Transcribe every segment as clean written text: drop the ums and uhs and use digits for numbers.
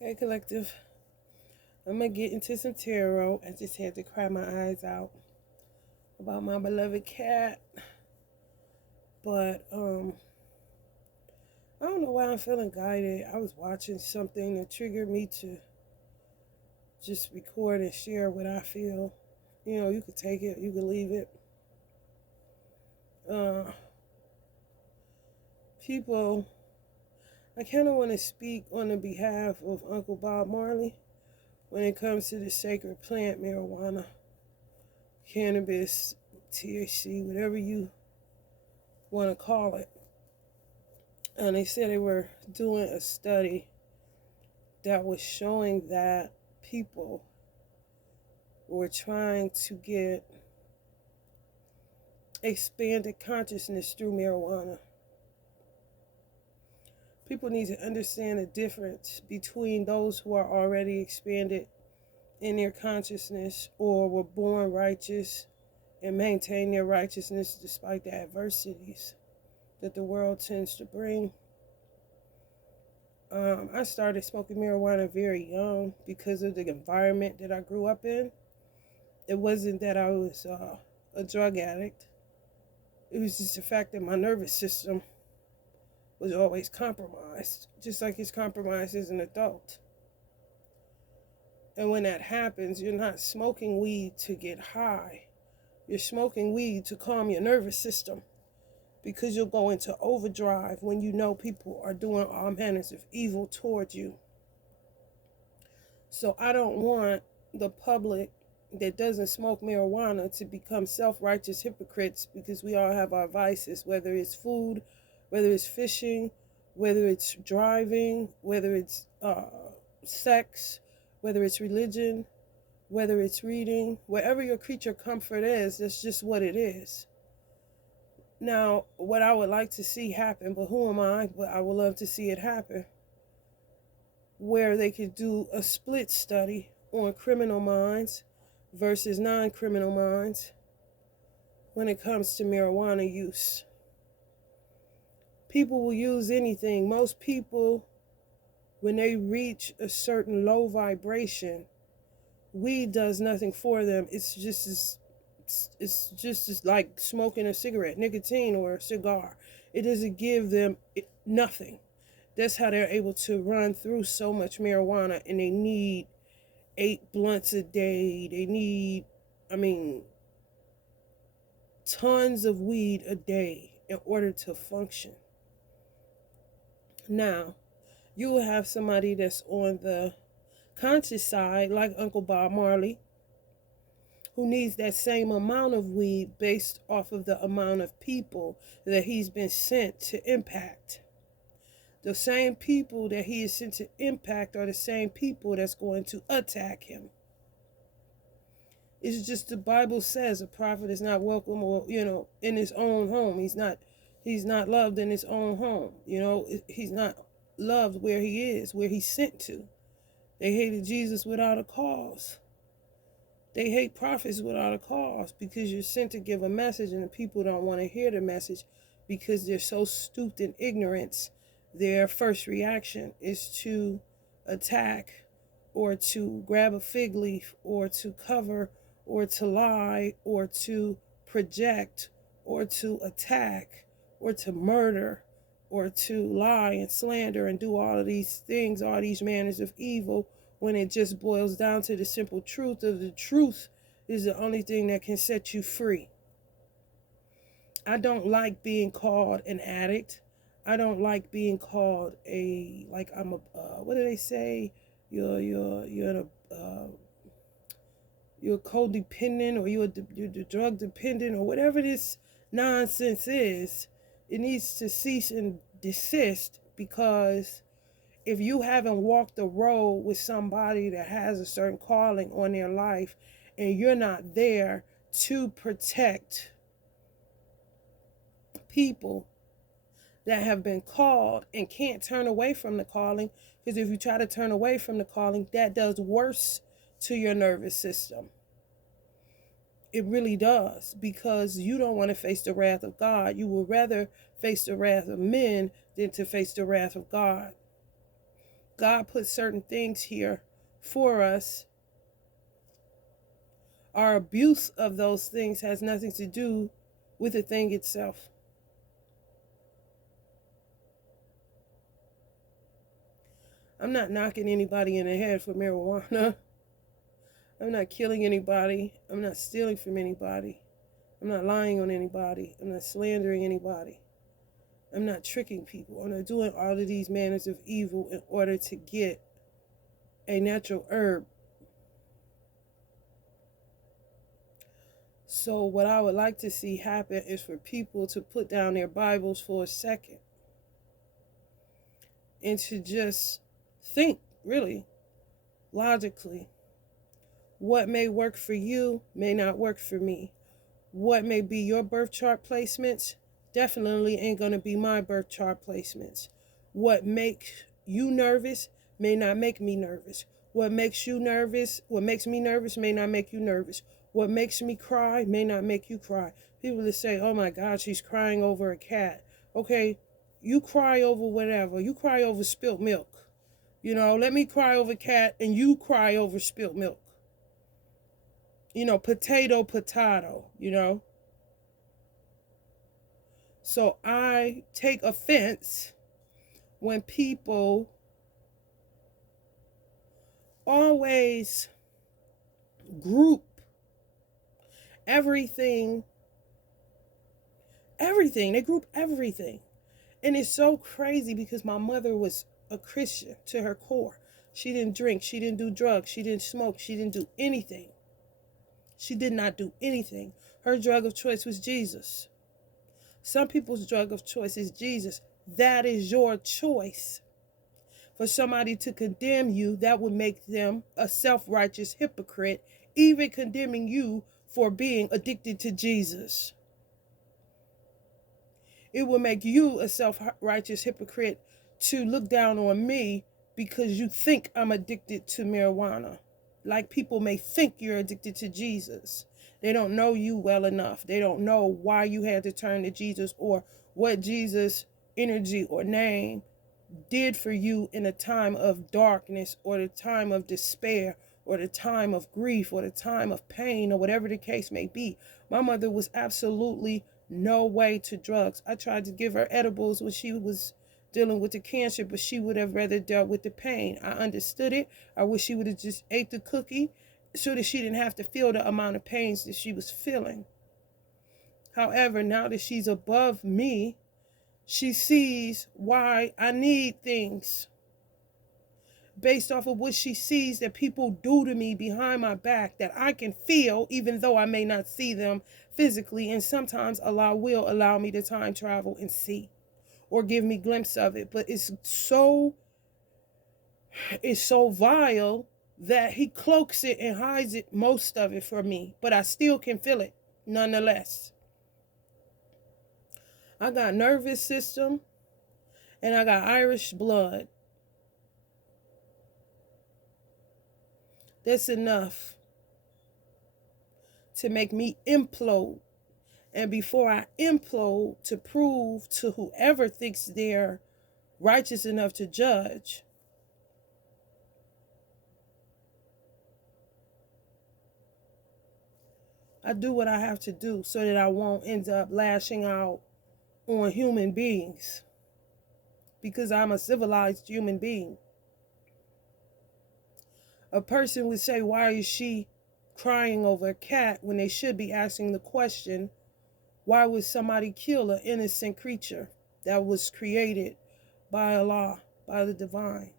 Hey, collective. I'm gonna get into some tarot. I just had to cry my eyes out about my beloved cat, but I don't know why I'm feeling guided. I was watching something that triggered me to just record and share what I feel. You know, you could take it, you could leave it. Uh, People, I kind of want to speak on the behalf of Uncle Bob Marley when it comes to the sacred plant marijuana, cannabis, THC, whatever you want to call it. And they said they were doing a study that was showing that people were trying to get expanded consciousness through marijuana. People need to understand the difference between those who are already expanded in their consciousness or were born righteous and maintain their righteousness despite the adversities that the world tends to bring. I started smoking marijuana very young because of the environment that I grew up in. It wasn't that I was a drug addict. It was just the fact that my nervous system was always compromised, just like it's compromised as an adult. And when that happens, you're not smoking weed to get high. You're smoking weed to calm your nervous system because you'll go into overdrive when you know people are doing all manners of evil towards you. So I don't want the public that doesn't smoke marijuana to become self-righteous hypocrites because we all have our vices, whether it's food, whether it's fishing, whether it's driving, whether it's sex, whether it's religion, whether it's reading, wherever your creature comfort is, that's just what it is. Now, what I would like to see happen, but who am I? But I would love to see it happen, where they could do a split study on criminal minds versus non-criminal minds when it comes to marijuana use. People will use anything. Most people, when they reach a certain low vibration, weed does nothing for them. It's just as like smoking a cigarette, nicotine, or a cigar. It doesn't give them nothing. That's how they're able to run through so much marijuana, and they need 8 blunts a day. They need, I mean, tons of weed a day in order to function. Now, you will have somebody that's on the conscious side, like Uncle Bob Marley, who needs that same amount of weed based off of the amount of people that he's been sent to impact. The same people that he is sent to impact are the same people that's going to attack him. It's just the Bible says a prophet is not welcome, or in his own home. He's not loved in his own home. He's not loved where he is, where he's sent to. They hated Jesus without a cause. They hate prophets without a cause because you're sent to give a message, and the people don't want to hear the message because they're so stooped in ignorance. Their first reaction is to attack, or to grab a fig leaf, or to cover, or to lie, or to project, or to attack, or to murder, or to lie and slander and do all of these things, all these manners of evil, when it just boils down to the simple truth of the truth is the only thing that can set you free. I don't like being called an addict. I don't like being called what do they say? You're codependent, or you're drug dependent, or whatever this nonsense is. It needs to cease and desist, because if you haven't walked the road with somebody that has a certain calling on their life, and you're not there to protect people that have been called and can't turn away from the calling, because if you try to turn away from the calling, that does worse to your nervous system. It really does, because you don't want to face the wrath of God. You would rather face the wrath of men than to face the wrath of God. God put certain things here for us. Our abuse of those things has nothing to do with the thing itself. I'm not knocking anybody in the head for marijuana. I'm not killing anybody. I'm not stealing from anybody. I'm not lying on anybody. I'm not slandering anybody. I'm not tricking people. I'm not doing all of these manners of evil in order to get a natural herb. So what I would like to see happen is for people to put down their Bibles for a second and to just think, really, logically. What may work for you may not work for me. What may be your birth chart placements definitely ain't going to be my birth chart placements. What makes you nervous may not make me nervous. What makes you nervous, what makes me nervous may not make you nervous. What makes me cry may not make you cry. People that say, oh my God, she's crying over a cat. Okay, you cry over whatever. You cry over spilt milk. You know, let me cry over cat and you cry over spilt milk. You know, potato, you know. So I take offense when people always group everything. They group everything. And it's so crazy because my mother was a Christian to her core. She didn't drink. She didn't do drugs. She didn't smoke. She didn't do anything. She did not do anything. Her drug of choice was Jesus. Some people's drug of choice is Jesus. That is your choice. For somebody to condemn you, that would make them a self-righteous hypocrite, even condemning you for being addicted to Jesus. It will make you a self-righteous hypocrite to look down on me because you think I'm addicted to marijuana. Like people may think you're addicted to Jesus. They don't know you well enough. They don't know why you had to turn to Jesus or what Jesus' energy or name did for you in a time of darkness or the time of despair or the time of grief or the time of pain or whatever the case may be. My mother was absolutely no way to drugs. I tried to give her edibles when she was dealing with the cancer, but she would have rather dealt with the pain. I understood it. I wish she would have just ate the cookie so that she didn't have to feel the amount of pains that she was feeling. However, now that she's above me, she sees why I need things based off of what she sees that people do to me behind my back that I can feel even though I may not see them physically. And sometimes Allah will allow me to time travel and see or give me a glimpse of it. But it's so vile that he cloaks it and hides it, most of it, from me. But I still can feel it nonetheless. I got nervous system and I got Irish blood. That's enough to make me implode. And before I implode, to prove to whoever thinks they're righteous enough to judge, I do what I have to do so that I won't end up lashing out on human beings, because I'm a civilized human being. A person would say, why is she crying over a cat, when they should be asking the question, why would somebody kill an innocent creature that was created by Allah, by the divine?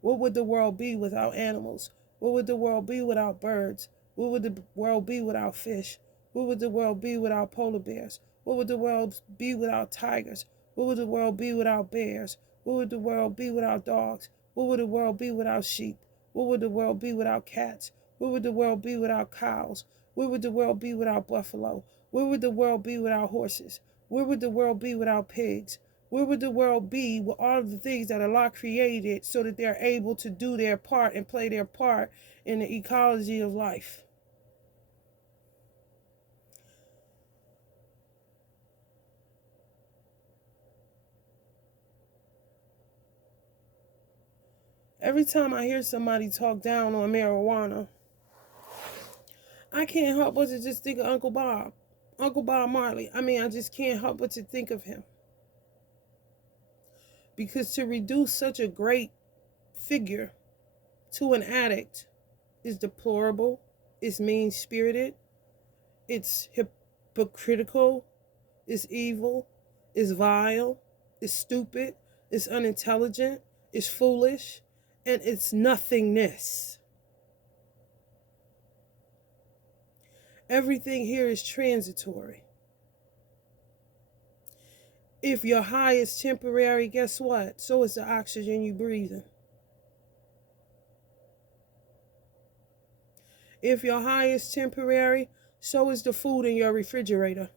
What would the world be without animals? What would the world be without birds? What would the world be without fish? What would the world be without polar bears? What would the world be without tigers? What would the world be without bears? What would the world be without dogs? What would the world be without sheep? What would the world be without cats? What would the world be without cows? Where would the world be without buffalo? Where would the world be without horses? Where would the world be without pigs? Where would the world be with all of the things that Allah created so that they're able to do their part and play their part in the ecology of life? Every time I hear somebody talk down on marijuana, I can't help but to just think of Uncle Bob. Uncle Bob Marley. I mean, I just can't help but to think of him. Because to reduce such a great figure to an addict is deplorable, it's mean-spirited, it's hypocritical, it's evil, it's vile, it's stupid, it's unintelligent, it's foolish, and it's nothingness. Everything here is transitory. If your high is temporary, guess what? So is the oxygen you breathing. If your high is temporary, so is the food in your refrigerator.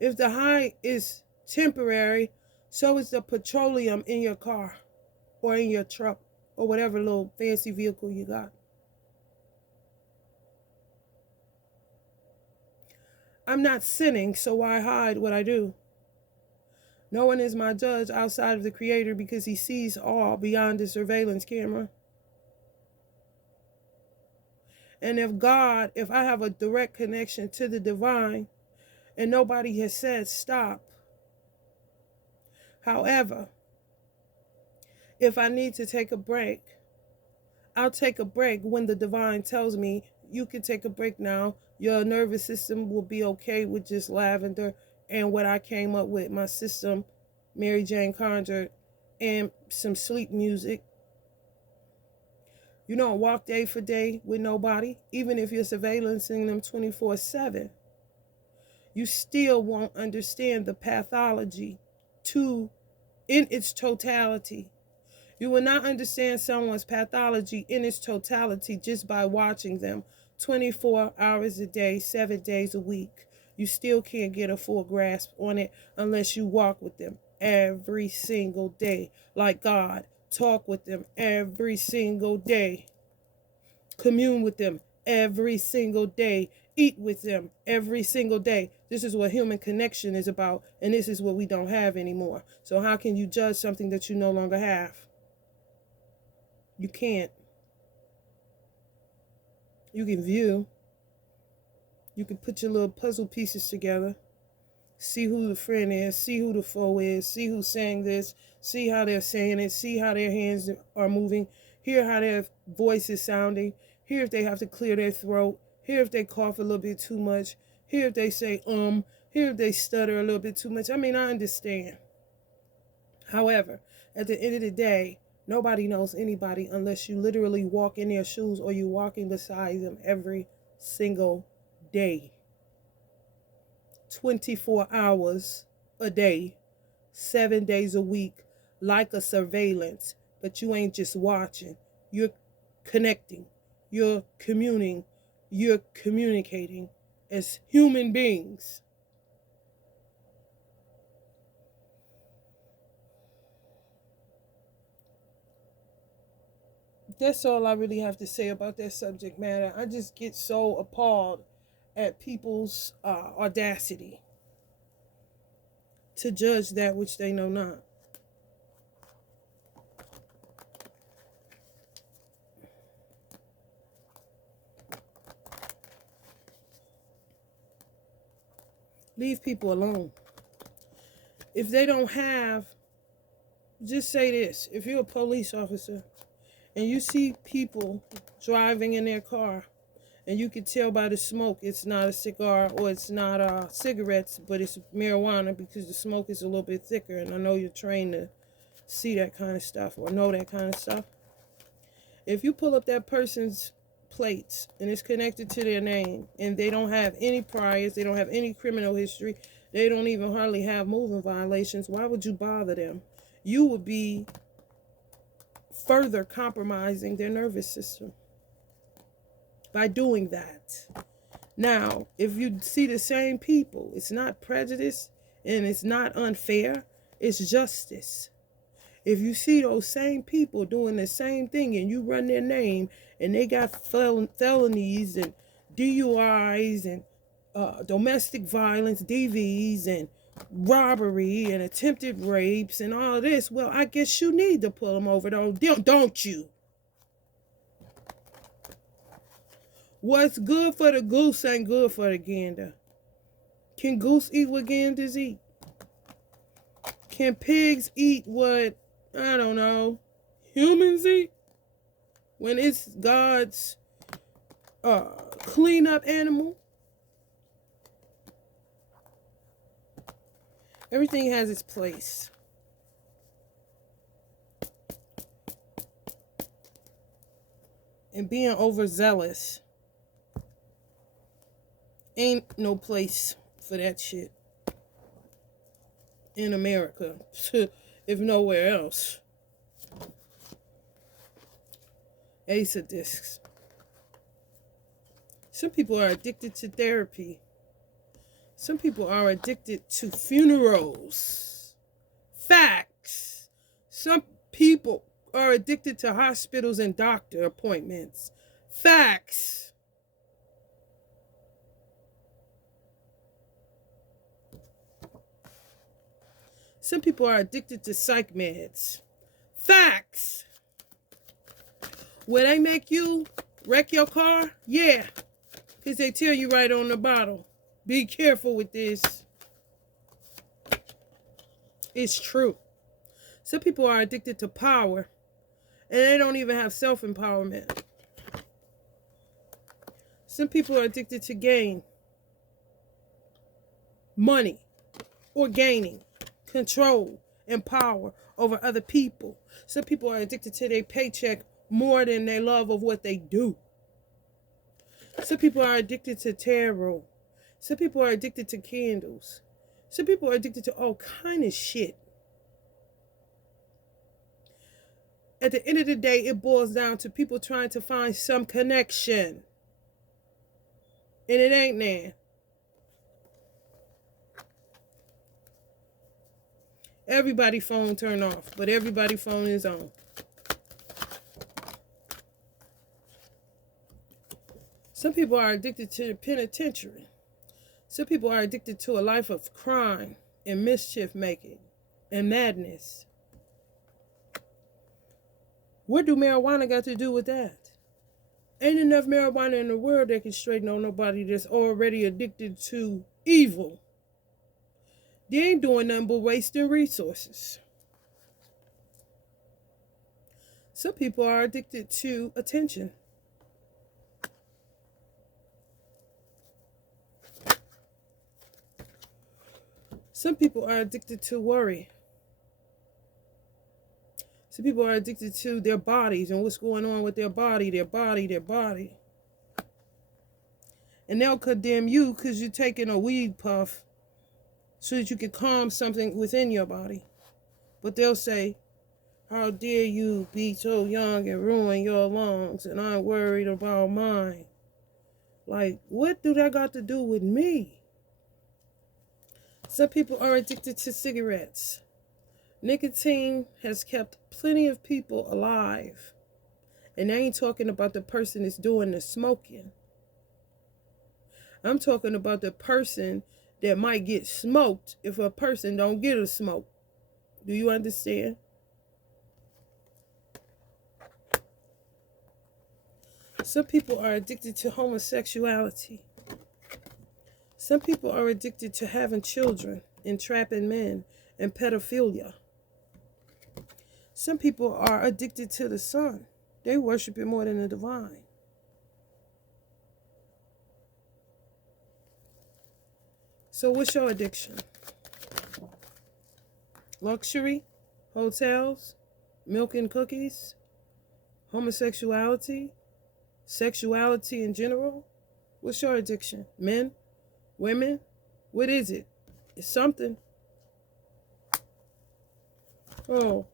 If the high is temporary, so is the petroleum in your car or in your truck or whatever little fancy vehicle you got. I'm not sinning, so why hide what I do? No one is my judge outside of the Creator because he sees all beyond the surveillance camera. And if I have a direct connection to the divine and nobody has said stop. However, if I need to take a break, I'll take a break when the divine tells me you can take a break now. Your nervous system will be okay with just lavender and what I came up with, my system, Mary Jane conjured, and some sleep music. You don't walk day for day with nobody, even if you're surveillancing them 24/7. You still won't understand the pathology in its totality. You will not understand someone's pathology in its totality just by watching them 24 hours a day, 7 days a week. You still can't get a full grasp on it unless you walk with them every single day, like God. Talk with them every single day. Commune with them every single day. Eat with them every single day. This is what human connection is about, and this is what we don't have anymore. So how can you judge something that you no longer have? You can't. You can view. You can put your little puzzle pieces together. See who the friend is. See who the foe is. See who's saying this. See how they're saying it. See how their hands are moving. Hear how their voice is sounding. Hear if they have to clear their throat. Hear if they cough a little bit too much. Hear if they say Hear if they stutter a little bit too much. I mean, I understand. However, at the end of the day, nobody knows anybody unless you literally walk in their shoes or you're walking beside them every single day. 24 hours a day, 7 days a week, like a surveillance. But you ain't just watching. You're connecting. You're communing. You're communicating as human beings. That's all I really have to say about that subject matter. I just get so appalled at people's audacity to judge that which they know not. Leave people alone. If they don't have, just say this. If you're a police officer and you see people driving in their car and you can tell by the smoke it's not a cigar or it's not cigarettes, but it's marijuana because the smoke is a little bit thicker, and I know you're trained to see that kind of stuff or know that kind of stuff. If you pull up that person's plates and it's connected to their name and they don't have any priors, they don't have any criminal history, they don't even hardly have moving violations, why would you bother them? You would be further compromising their nervous system by doing that. Now, if you see the same people, it's not prejudice and it's not unfair, it's justice. If you see those same people doing the same thing and you run their name and they got felonies and DUIs and domestic violence, DVs and robbery and attempted rapes and all of this. Well, I guess you need to pull them over, though, don't you? What's good for the goose ain't good for the gander. Can goose eat what ganders eat? Can pigs eat what, I don't know, humans eat? When it's God's cleanup animal? Everything has its place. And being overzealous ain't no place for that shit in America, if nowhere else. Ace of discs. Some people are addicted to therapy. Some people are addicted to funerals. Facts. Some people are addicted to hospitals and doctor appointments. Facts. Some people are addicted to psych meds. Facts. Will they make you wreck your car? Yeah. Because they tell you right on the bottle. Be careful with this. It's true. Some people are addicted to power. And they don't even have self-empowerment. Some people are addicted to gain. Money. Or gaining. Control and power over other people. Some people are addicted to their paycheck more than their love of what they do. Some people are addicted to tarot. Some people are addicted to candles. Some people are addicted to all kind of shit. At the end of the day, it boils down to people trying to find some connection. And it ain't there. Everybody's phone turned off, but everybody's phone is on. Some people are addicted to the penitentiary. Some people are addicted to a life of crime and mischief making and madness. What do marijuana got to do with that? Ain't enough marijuana in the world that can straighten on nobody that's already addicted to evil. They ain't doing nothing but wasting resources. Some people are addicted to attention. Some people are addicted to worry. Some people are addicted to their bodies and what's going on with their body. And they'll condemn you because you're taking a weed puff so that you can calm something within your body. But they'll say, how dare you be so young and ruin your lungs, and I'm worried about mine. Like, what do that got to do with me? Some people are addicted to cigarettes. Nicotine has kept plenty of people alive. And I ain't talking about the person that's doing the smoking. I'm talking about the person that might get smoked if a person don't get a smoke. Do you understand? Some people are addicted to homosexuality. Some people are addicted to having children and trapping men and pedophilia. Some people are addicted to the sun. They worship it more than the divine. So what's your addiction? Luxury? Hotels? Milk and cookies? Homosexuality? Sexuality in general? What's your addiction? Men? Women? What is it? It's something. Oh,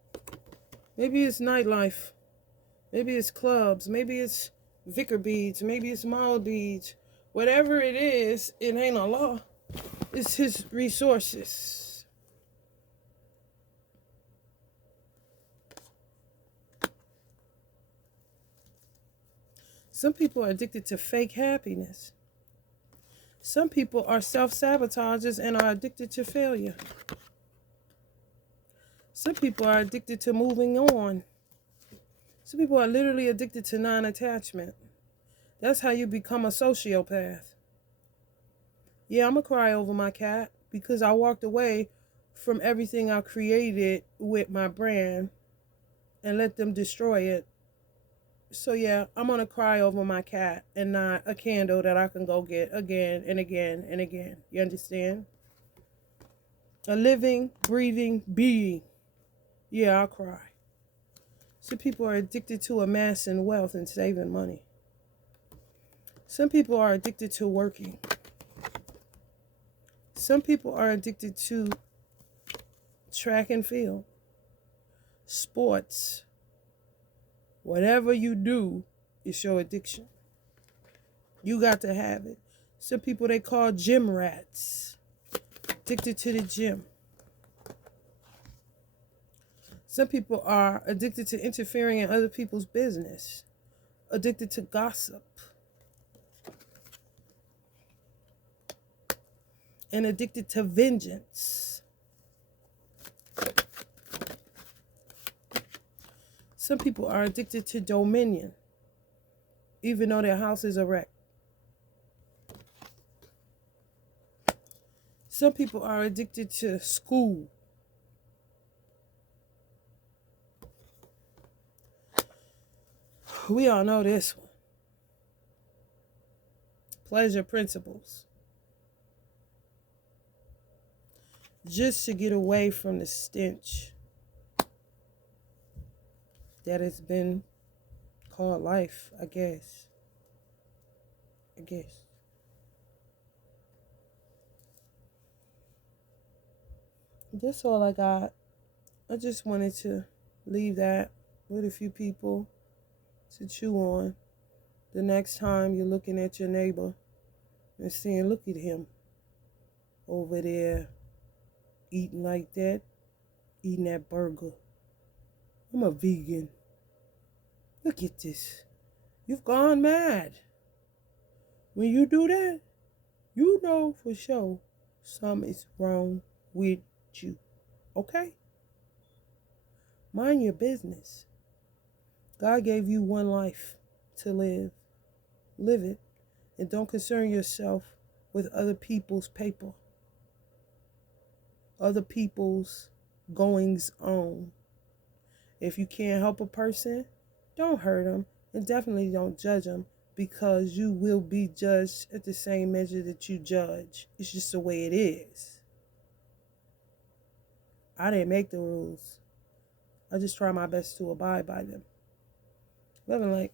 maybe it's nightlife. Maybe it's clubs. Maybe it's vicar beads. Maybe it's mall beads. Whatever it is, it ain't Allah. It's his resources. Some people are addicted to fake happiness. Some people are self-sabotagers and are addicted to failure. Some people are addicted to moving on. Some people are literally addicted to non-attachment. That's how you become a sociopath. Yeah, I'm going to cry over my cat because I walked away from everything I created with my brand and let them destroy it. So yeah, I'm going to cry over my cat and not a candle that I can go get again and again and again. You understand? A living, breathing being. Yeah, I'll cry. Some people are addicted to amassing wealth and saving money. Some people are addicted to working. Some people are addicted to track and field, sports. Whatever you do, it's your addiction. You got to have it. Some people they call gym rats, addicted to the gym. Some people are addicted to interfering in other people's business, addicted to gossip, and addicted to vengeance. Some people are addicted to dominion, even though their house is a wreck. Some people are addicted to school. We all know this one. Pleasure principles. Just to get away from the stench that has been called life, I guess. That's all I got. I just wanted to leave that with a few people to chew on. The next time you're looking at your neighbor and saying, look at him over there eating like that, eating that burger. I'm a vegan. Look at this. You've gone mad. When you do that, you know for sure something's wrong with you. Okay? Mind your business. God gave you one life to live. Live it. And don't concern yourself with other people's paper. Other people's goings on. If you can't help a person, don't hurt them. And definitely don't judge them, because you will be judged at the same measure that you judge. It's just the way it is. I didn't make the rules. I just try my best to abide by them. Love and light.